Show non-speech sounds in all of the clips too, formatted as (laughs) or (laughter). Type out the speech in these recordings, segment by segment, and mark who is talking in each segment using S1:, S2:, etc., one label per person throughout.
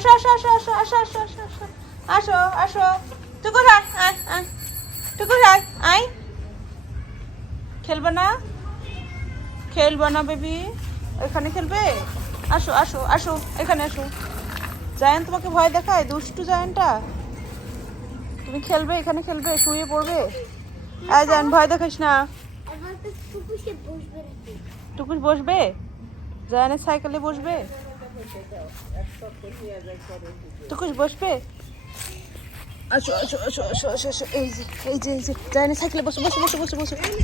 S1: আসো আসো আসো আসো আসো আসো আসো আসো আসো আসো টুকুর আয় আয় আয় টুকুর আয় আয় খেলবে না খেলবে না বেবি এখানে খেলবে আসো আসো আসো এখানে আসো জায়ান তোমাকে ভয় দেখায় দুষ্টু জায়ানটা তুমি খেলবে এখানে খেলবে শুয়ে পড়বে আয় জায়ান ভয় দেখাস না
S2: টুকুস বসবে
S1: জায়ানের সাইকেলে বসবে টুকুস বসবে?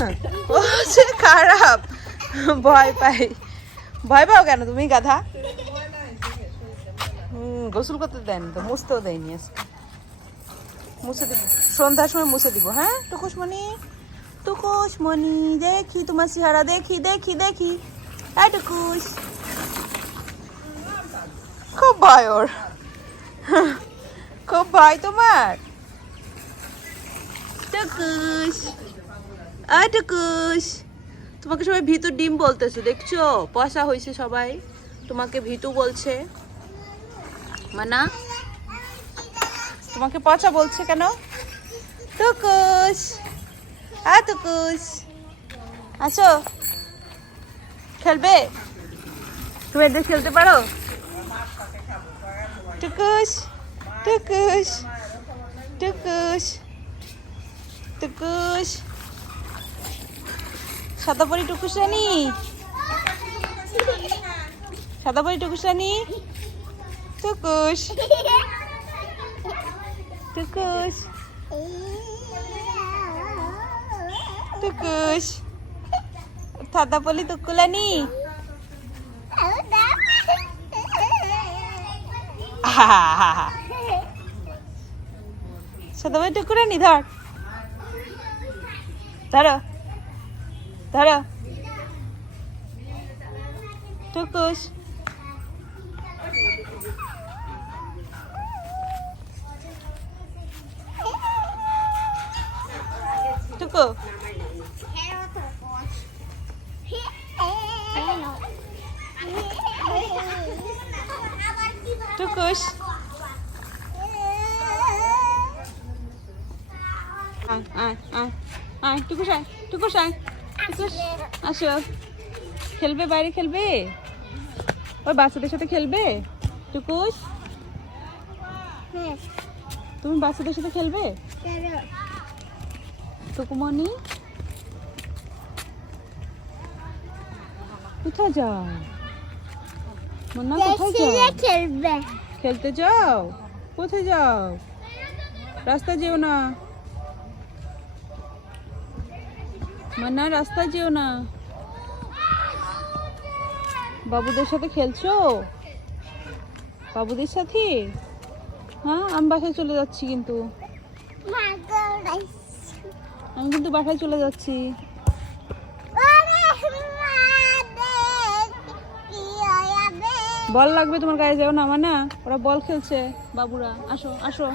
S1: হ্যাঁ। খারাপ। ভয় পাই। ভয় পাও কেন তুমি, গাধা? হুম, গোসল করতে দেয়নি তো, মুছতেও দেয়নি আজকে। মুছে দিব। সন্ধ্যার সময় মুছে দিব হ্যাঁ? টুকুসমণি টুকুসমণি দেখি তোমার চেহারা, দেখি দেখি দেখি। হ্যাঁ টুকুস খুব ভয় ওর। খুব ভয় তোমার। টুকুস। আয় টুকুস। তোমাকে সবাই ভিতু ডিম বলতেছে দেখছ? পয়সা হয়েছে সবাই। তোমাকে ভিতু বলছে। মানা? তোমাকে পচা বলছে কেন? টুকুস। আ টুকুস। আছো খেলবে? তুমি এদের খেলতে পারো? টুকুস টুকুস টুকুস টুকুস সাদা পরি টুকুস রানি সাদা পরি টুকুস রানি টুকুস টুকুস টুকুস সাদা পলি টুকুলানি (laughs) সদমে টুকুরে নি ধর। ধরো। ধরো। টুকুস। টুকু। (laughs) Hey! টুকুস আয় আয় টুকুস টুকুস খেলবে, বাইরে খেলবে? ওই বাচ্চাদের সাথে খেলবে? টুকুস তুমি বাচ্চাদের সাথে খেলবে? টুকুমণি? কোথায় যাও মন্না কোথায় যাও?
S2: খেলবে
S1: খেলতে যাও? কোথায় যাও? রাস্তায় যেও না। মান্না রাস্তায় যেও না। বাবুদের সাথে খেলছো? বাবুদের সাথে? হ্যাঁ আমি বাসায় চলে যাচ্ছি কিন্তু। আমি কিন্তু বাসায় চলে যাচ্ছি। বল লাগবে তোমার গায়ে যাও না আমার না ওরা বল খেলছে। বাবুরা আসো আসো।